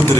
ஒருத்தர்